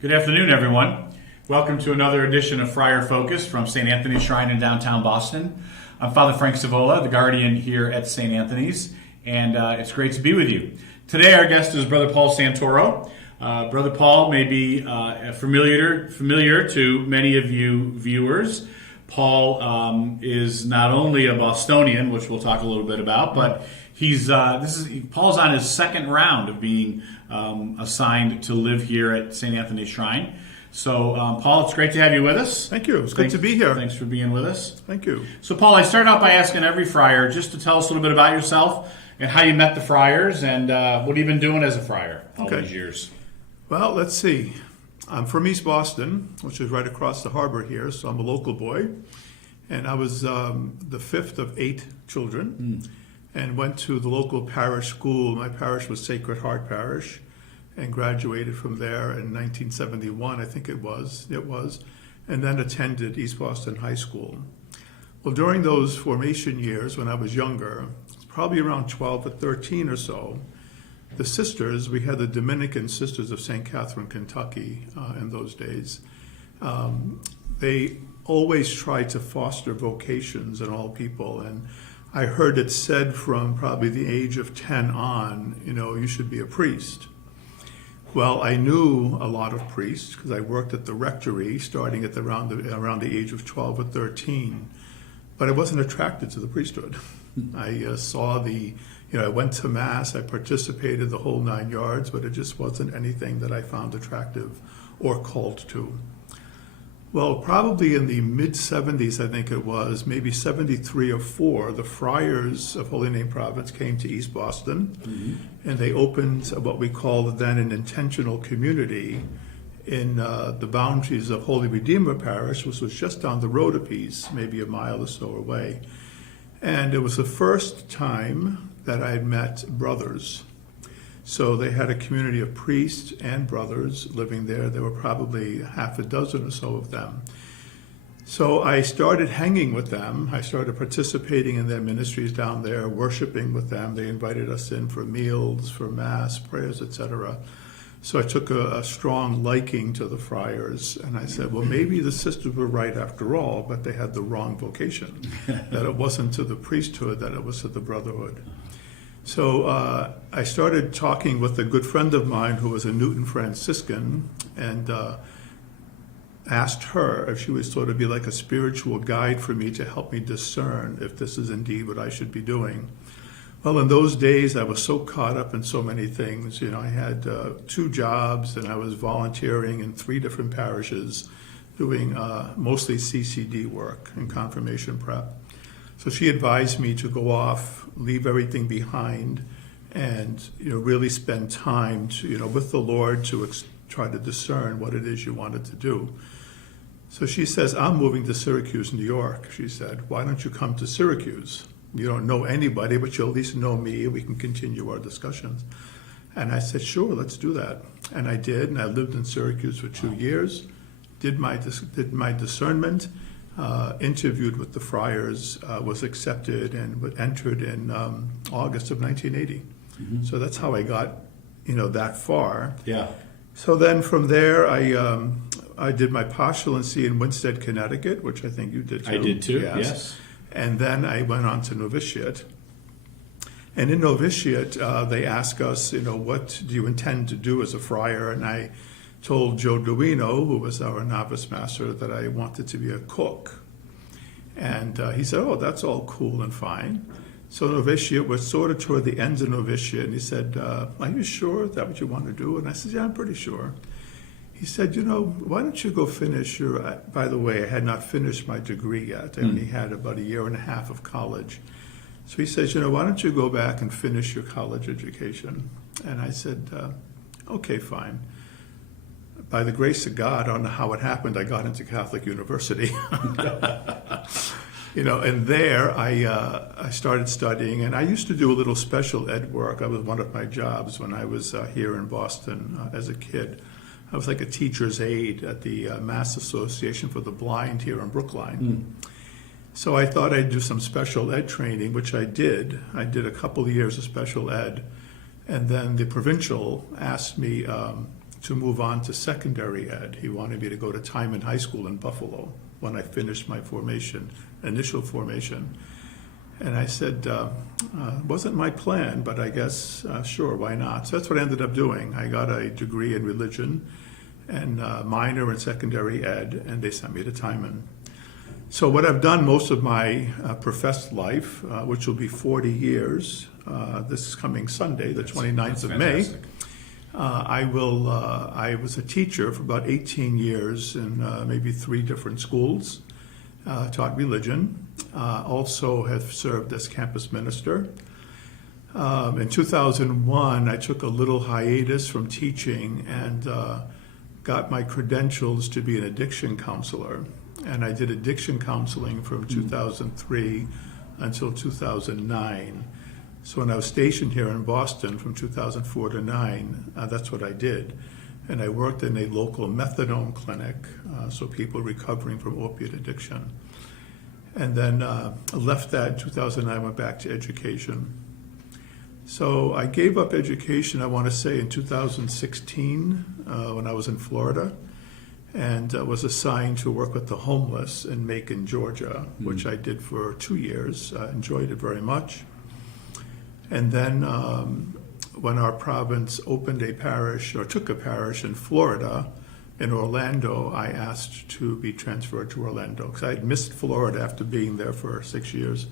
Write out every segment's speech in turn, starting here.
Good afternoon, everyone. Welcome to another edition of Friar Focus from St. Anthony's Shrine in downtown Boston. I'm Father Frank Savola, the guardian here at St. Anthony's, and it's great to be with you. Today, our guest is Brother Paul Santoro. Brother Paul may be familiar to many of you viewers. Paul is not only a Bostonian, which we'll talk a little bit about, but Paul's on his second round of being assigned to live here at St. Anthony's Shrine. So, Paul, it's great to have you with us. Thank you. It's good to be here. Thanks for being with us. Thank you. So, Paul, I start out by asking every friar just to tell us a little bit about yourself and how you met the friars and what you've been doing as a friar all these years. Well, let's see. I'm from East Boston, which is right across the harbor here, so I'm a local boy. And I was the fifth of 8 children and went to the local parish school. My parish was Sacred Heart Parish, and graduated from there in 1971, I think it was, and then attended East Boston High School. Well, during those formation years when I was younger, probably around 12 or 13 or so, the sisters, we had the Dominican Sisters of St. Catherine, Kentucky in those days. They always tried to foster vocations in all people, and I heard it said from probably the age of 10 on, you should be a priest. Well, I knew a lot of priests because I worked at the rectory starting at around the age of 12 or 13, but I wasn't attracted to the priesthood. I saw I went to Mass, I participated the whole 9 yards, but it just wasn't anything that I found attractive or called to. Well, probably in the mid-70s, I think it was, maybe 73 or 4, the Friars of Holy Name Province came to East Boston, and they opened what we called then an intentional community in the boundaries of Holy Redeemer Parish, which was just down the road a piece, maybe a mile or so away. And it was the first time that I had met brothers. So they had a community of priests and brothers living there. There were probably half a dozen or so of them. So I started hanging with them. I started participating in their ministries down there, worshiping with them. They invited us in for meals, for Mass, prayers, etc. So I took a strong liking to the friars, and I said, well, maybe the sisters were right after all, but they had the wrong vocation, that it wasn't to the priesthood, that it was to the brotherhood. So I started talking with a good friend of mine who was a Newton Franciscan, and asked her if she would sort of be like a spiritual guide for me to help me discern if this is indeed what I should be doing. Well, in those days, I was so caught up in so many things. I had 2 jobs, and I was volunteering in 3 different parishes, doing mostly CCD work and confirmation prep. So she advised me to go off, leave everything behind, and really spend time with the Lord to try to discern what it is you wanted to do. So she says, I'm moving to Syracuse, New York. She said, why don't you come to Syracuse? You don't know anybody, but you'll at least know me. We can continue our discussions. And I said, sure, let's do that. And I did, and I lived in Syracuse for 2 years, did my discernment, interviewed with the friars, was accepted, and entered in August of 1980. So that's how I got, that far. Yeah. So then from there, I did my postulancy in Winsted, Connecticut, which I think you did too. I did too, yes. And then I went on to novitiate. And in novitiate, they ask us, what do you intend to do as a friar? And I told Joe Duino, who was our novice master, that I wanted to be a cook. And he said, oh, that's all cool and fine. So novitiate was sort of toward the end of novitiate, and he said, are you sure that's what you want to do? And I said, yeah, I'm pretty sure. He said, why don't you go finish your, by the way, I had not finished my degree yet. I only had about 1.5 years of college. So he says, why don't you go back and finish your college education? And I said, okay, fine. By the grace of God, I don't know how it happened, I got into Catholic University. And there I started studying, and I used to do a little special ed work. That was one of my jobs when I was here in Boston as a kid. I was like a teacher's aide at the Mass Association for the Blind here in Brookline. So I thought I'd do some special ed training, which I did. I did a couple of years of special ed. And then the provincial asked me, to move on to secondary ed. He wanted me to go to Timon High School in Buffalo when I finished my initial formation. And I said, wasn't my plan, but I guess, sure, why not? So that's what I ended up doing. I got a degree in religion and minor in secondary ed, and they sent me to Timon. So what I've done most of my professed life, which will be 40 years, this coming Sunday, the 29th of May, I was a teacher for about 18 years in maybe 3 different schools, taught religion, also have served as campus minister. In 2001, I took a little hiatus from teaching and got my credentials to be an addiction counselor. And I did addiction counseling from 2003 until 2009. So when I was stationed here in Boston from 2004 to 9, that's what I did. And I worked in a local methadone clinic, so people recovering from opiate addiction. And then I left that in 2009, went back to education. So I gave up education, I want to say, in 2016 when I was in Florida, and was assigned to work with the homeless in Macon, Georgia, which I did for 2 years. I enjoyed it very much. And then when our province opened a parish, or took a parish in Florida, in Orlando, I asked to be transferred to Orlando because I had missed Florida after being there for 6 years.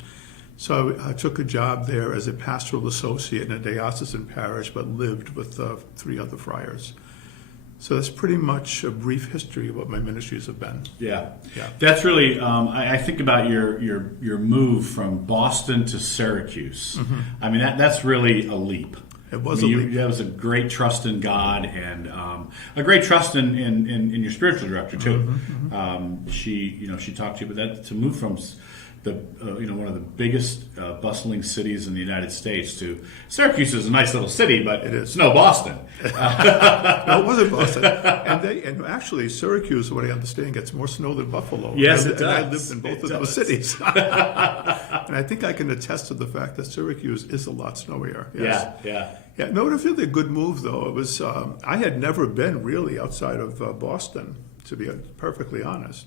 So I took a job there as a pastoral associate in a diocesan parish, but lived with 3 other friars. So that's pretty much a brief history of what my ministries have been. Yeah. That's really. I think about your move from Boston to Syracuse. Mm-hmm. I mean, that's really a leap. It was a leap. That was a great trust in God and a great trust in your spiritual director too. Mm-hmm, mm-hmm. She talked to you about that, to move from one of the biggest bustling cities in the United States to Syracuse is a nice little city, but it's no Boston. No, it wasn't Boston. And actually, Syracuse, what I understand, gets more snow than Buffalo. Yes, it does. And I lived in both of those cities. And I think I can attest to the fact that Syracuse is a lot snowier. Yes. Yeah. No, it was really a good move, though. It was. I had never been really outside of Boston, to be perfectly honest.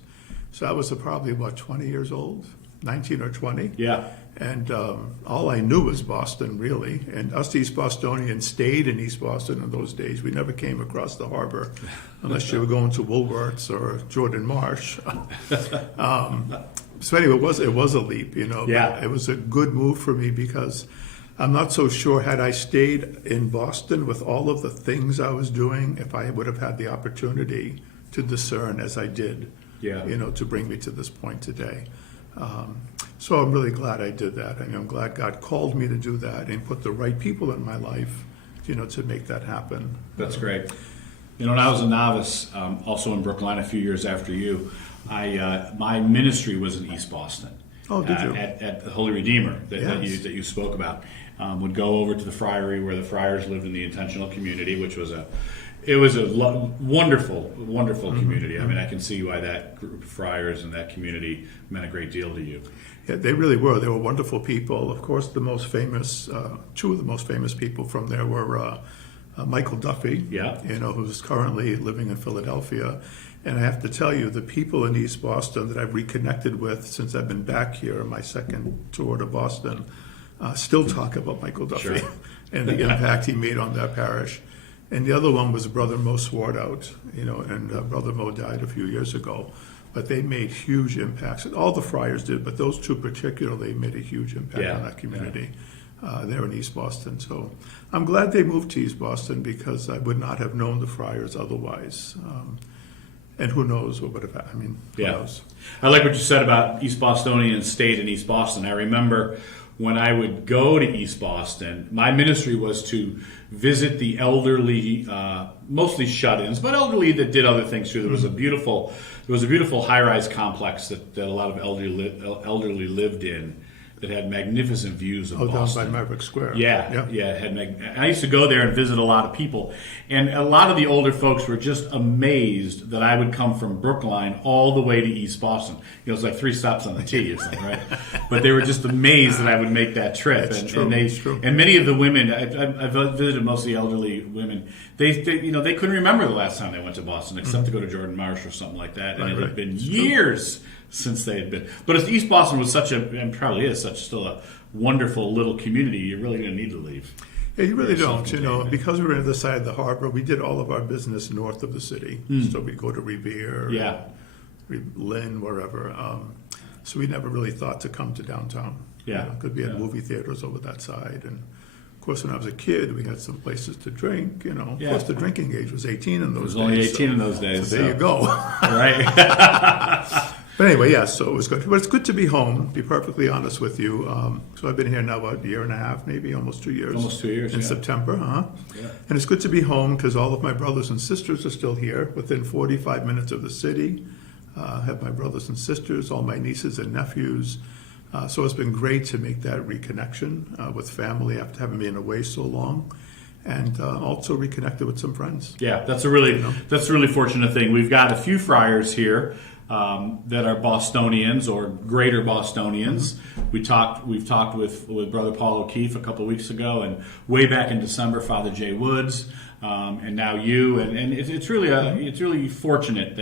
So I was probably, 20 years old? 19 or 20. Yeah. And all I knew was Boston, really. And us East Bostonians stayed in East Boston in those days. We never came across the harbor unless you were going to Woolworth's or Jordan Marsh. So anyway, it was a leap, Yeah. It was a good move for me because I'm not so sure had I stayed in Boston with all of the things I was doing, if I would have had the opportunity to discern as I did, to bring me to this point today. So I'm really glad I did that. I'm glad God called me to do that and put the right people in my life, to make that happen. That's great. When I was a novice, also in Brookline a few years after you, my ministry was in East Boston. Oh, did you? At the Holy Redeemer that you spoke about. Would go over to the Friary where the friars lived in the intentional community, which was it was a wonderful community. I mean, I can see why that group of friars and that community meant a great deal to you. Yeah, they really were. They were wonderful people. Of course, the most famous, 2 of the most famous people from there were Michael Duffy, who's currently living in Philadelphia. And I have to tell you, the people in East Boston that I've reconnected with since I've been back here on my second tour to Boston still talk about Michael Duffy and the impact he made on that parish. And the other one was Brother Mo Swartout, and Brother Mo died a few years ago. But they made huge impacts. And all the friars did, but those 2 particularly made a huge impact on that community there in East Boston. So I'm glad they moved to East Boston because I would not have known the friars otherwise. And who knows what would have happened. Who knows? I like what you said about East Bostonians stayed in East Boston. I remember when I would go to East Boston, my ministry was to visit the elderly, mostly shut-ins, but elderly that did other things too. There was a beautiful high-rise complex that a lot of elderly lived in that had magnificent views of Boston. Down by Maverick Square. I used to go there and visit a lot of people, and a lot of the older folks were just amazed that I would come from Brookline all the way to East Boston. It was like 3 stops on the T or something, right? But they were just amazed that I would make that trip. It's true. And many of the women, I've visited most of the elderly women, they couldn't remember the last time they went to Boston except to go to Jordan Marsh or something like that, and Right, it had right. been years since they had been. But if East Boston was and probably is still a wonderful little community, you really didn't need to leave. Yeah, you really Very don't. You know, self-contained. because we were on the side of the harbor, we did all of our business north of the city. So we'd go to Revere, Yeah. Lynn, wherever. So we never really thought to come to downtown. Yeah. Because we had Yeah. movie theaters over that side. And of course, when I was a kid, we had some places to drink. You know, Yeah. of course, the drinking age was 18 in those It was days. only 18 in those days. So there you go. Right? But anyway, yeah, so it was good. But it's good to be home, to be perfectly honest with you. So I've been here now, about a year and a half, maybe almost 2 years. Almost 2 years, In yeah. September, huh? Yeah. And it's good to be home because all of my brothers and sisters are still here, within 45 minutes of the city. I have my brothers and sisters, all my nieces and nephews. So it's been great to make that reconnection with family after having been away so long. And also reconnected with some friends. Yeah, that's a really fortunate thing. We've got a few Friars here that are Bostonians or greater Bostonians. We've talked with Brother Paul O'Keefe a couple of weeks ago, and way back in December, Father Jay Woods, and now you. And it's really fortunate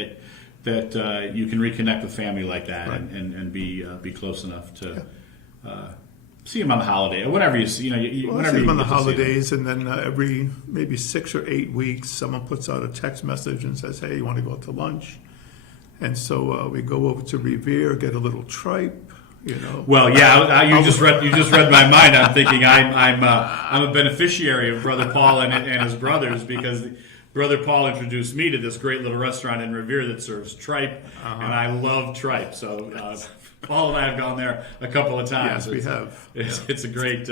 that you can reconnect with family like that, Right. and be close enough to. See him on the holiday, or whenever you see, Well, I whenever see you them on the get to see them. holidays, and then every maybe 6 or 8 weeks, someone puts out a text message and says, "Hey, you want to go out to lunch?" And so we go over to Revere, get a little tripe, you know. Well, yeah, you just read my mind. I'm thinking I'm a beneficiary of Brother Paul and his brothers, because Brother Paul introduced me to this great little restaurant in Revere that serves tripe, and I love tripe. So Paul and I have gone there a couple of times. Yes, we have. It's a great is.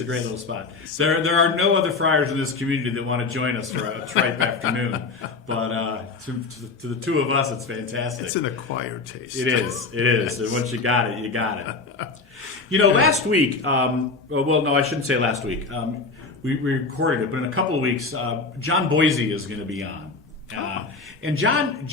a great little spot. There are no other Friars in this community that want to join us for a tripe afternoon, but to the two of us, it's fantastic. It's an acquired taste. It is. And once you got it, you got it. Last week, no, I shouldn't say last week. We recorded it, but in a couple of weeks, John Boise is going to be on. And John,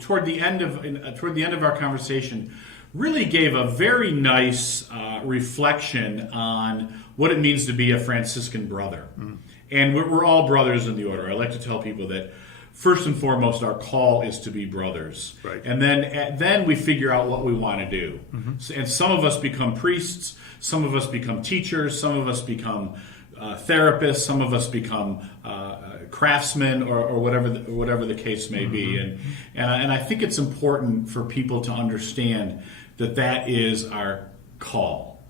toward the end of our conversation, really gave a very nice reflection on what it means to be a Franciscan brother. And we're all brothers in the order. I like to tell people that first and foremost, our call is to be brothers, Right. and then we figure out what we want to do. And some of us become priests, some of us become teachers, some of us become therapists, some of us become craftsmen, or whatever the case may be. And I think it's important for people to understand that is our call,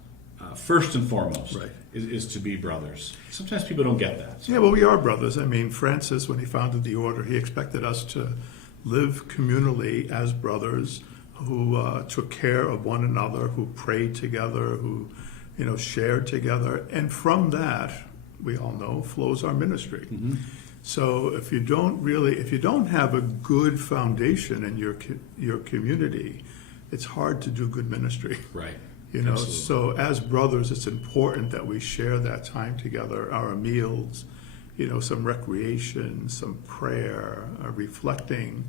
first and foremost, Right. is to be brothers. Sometimes people don't get that. Yeah, well, we are brothers. I mean, Francis, when he founded the order, he expected us to live communally as brothers who took care of one another, who prayed together, who shared together. And from that, we all know, flows our ministry. So if you don't have a good foundation in your community, it's hard to do good ministry. Right. Absolutely. So as brothers, it's important that we share that time together, our meals, some recreation, some prayer, reflecting,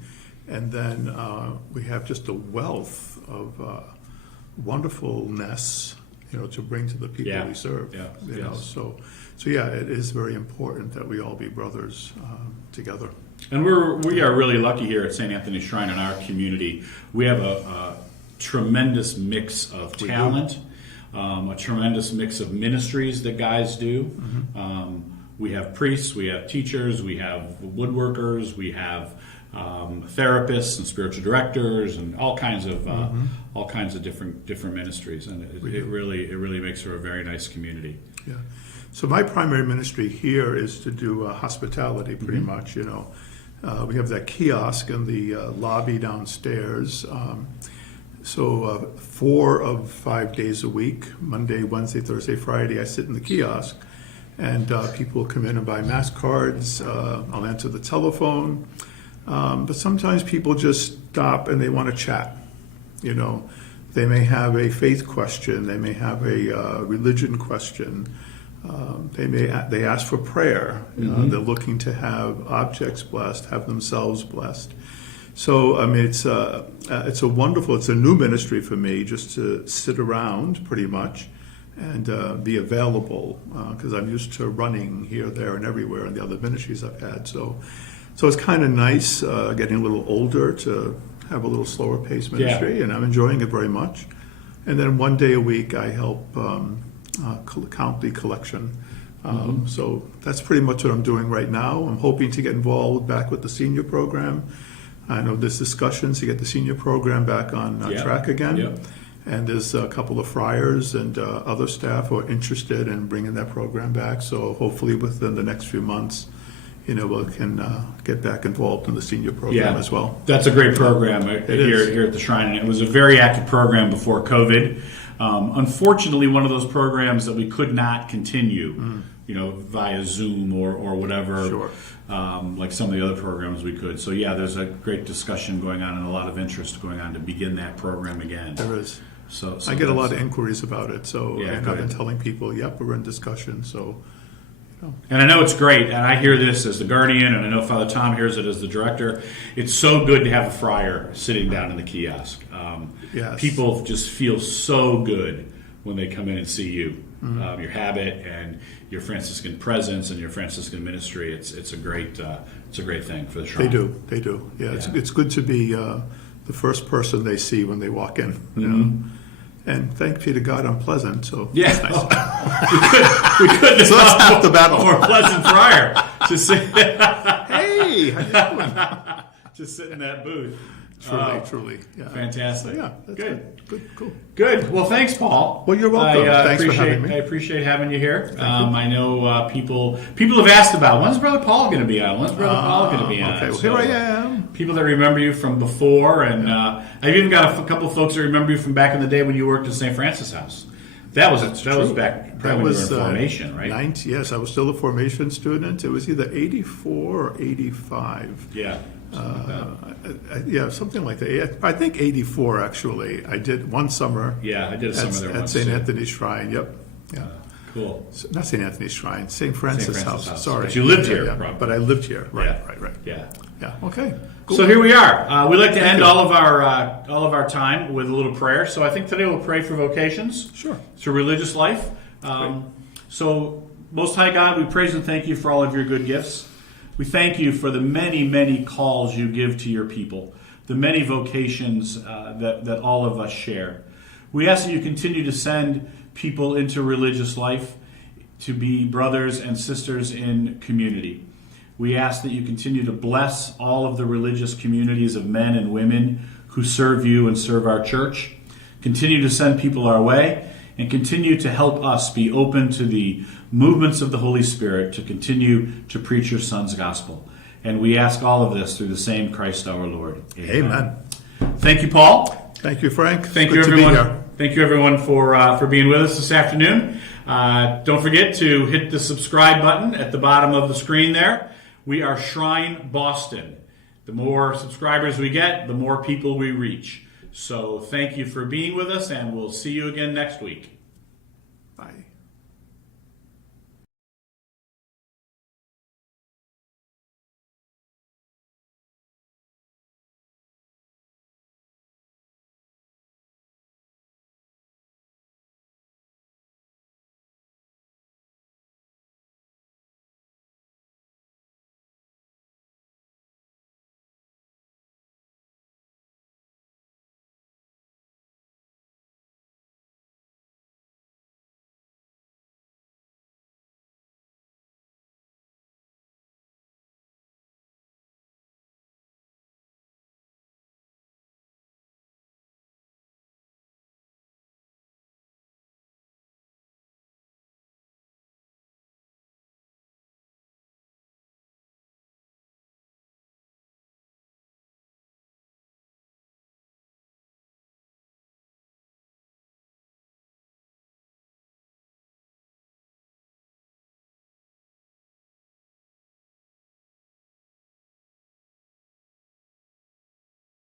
and then we have just a wealth of wonderfulness, to bring to the people we serve. Yeah. So yeah, it is very important that we all be brothers together. And we are really lucky here at St. Anthony's Shrine in our community. We have a tremendous mix of talent, a tremendous mix of ministries that guys do. We have priests, we have teachers, we have woodworkers, we have therapists and spiritual directors, and all kinds of different ministries, and it really makes for a very nice community. Yeah. So my primary ministry here is to do hospitality, pretty much. We have that kiosk in the lobby downstairs. So 4 of 5 days a week, Monday, Wednesday, Thursday, Friday, I sit in the kiosk, and people come in and buy Mass cards. I'll answer the telephone. But sometimes people just stop and they want to chat. They may have a faith question. They may have a religion question. They ask for prayer. They're looking to have objects blessed, have themselves blessed. So I mean, it's a new ministry for me, just to sit around pretty much and be available because I'm used to running here, there, and everywhere in the other ministries I've had. So it's kind of nice getting a little older to have a little slower paced ministry, and I'm enjoying it very much. And then one day a week I help count the collection. So that's pretty much what I'm doing right now. I'm hoping to get involved back with the senior program. I know there's discussions to get the senior program back on track again. Yep. And there's a couple of friars and other staff who are interested in bringing that program back. So hopefully within the next few months, we can get back involved in the senior program as well. That's a great program here at the Shrine. And it was a very active program before COVID. Unfortunately, one of those programs that we could not continue, via Zoom or whatever, like some of the other programs we could. So there's a great discussion going on and a lot of interest going on to begin that program again. There is. So I get a lot of inquiries about it. So and I've been telling people, we're in discussion. So. And I know it's great, and I hear this as the guardian, and I know Father Tom hears it as the director. It's so good to have a friar sitting down in the kiosk. People just feel so good when they come in and see you. Your habit and your Franciscan presence and your Franciscan ministry. It's a great thing for the shrine. They do. Yeah. It's good to be the first person they see when they walk in. And thank be to God, I'm pleasant. So that's nice. we couldn't so that's half the battle. More pleasant friar. Just sit. Hey, how you doing? Just sit in that booth. Truly. Yeah. Have that's good. Cool. Good. Well, thanks, Paul. Well, you're welcome. Thanks for having me. I appreciate having you here. I know people have asked about when's Brother Paul going to be on. Okay. Well, here I am. People that remember you from before, and I've even got a couple of folks that remember you from back in the day when you worked at St. Francis House. That was back when you were in formation, right? Yes, I was still a formation student. It was either 84 or 85. Yeah. Something like that. I think 84 actually. I did one summer. Yeah, I did a summer there at once St. too. Anthony's Shrine. Yep. Yeah. Cool. Not St. Anthony's Shrine. St. Francis House. Sorry. But you lived here, probably. But I lived here. Right. Yeah. Okay. Cool. So here we are. We like to end all of our time with a little prayer. So I think today we'll pray for vocations. Sure. To religious life. So Most High God, we praise and thank you for all of your good gifts. We thank you for the many, many calls you give to your people, the many vocations that all of us share. We ask that you continue to send people into religious life to be brothers and sisters in community. We ask that you continue to bless all of the religious communities of men and women who serve you and serve our church. Continue to send people our way and continue to help us be open to the movements of the Holy Spirit to continue to preach your Son's gospel. And we ask all of this through the same Christ our Lord. Amen. Thank you, Paul. Thank you, Frank. Thank you, everyone. Thank you, everyone, for being with us this afternoon. Don't forget to hit the subscribe button at the bottom of the screen there. We are Shrine Boston. The more subscribers we get, the more people we reach. So thank you for being with us, and we'll see you again next week. Bye.